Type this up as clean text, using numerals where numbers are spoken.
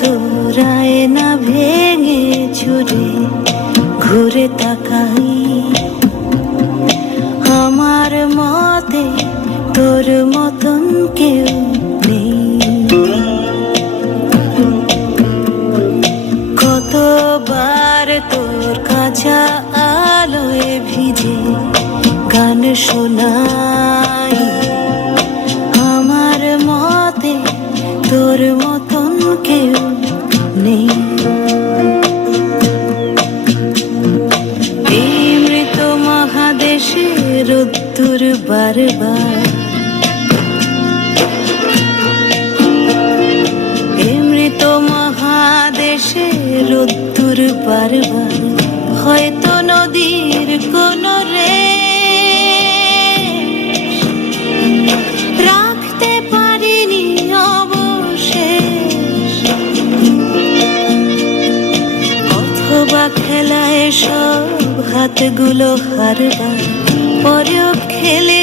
তোরায় না ভেঙে ছুড়ে ঘুরে তাকাই, আমার মতে তোর মতন কেউ নেই। কতবার তোর কাঁচা আলোয় ভিজে গান শোনাই, আমার মতে তোর মতন কেউ নেই। এই মৃত মহাদেশে রোদ্দুর বারবার, এই মৃত মহাদেশে রোদ্দুর বারবার, হয়তো নদীর কোন রেশ রাখতে পারিনি অবশেষ, অথবা খেলায় সব হাতগুলো হারবার পরেও খেলে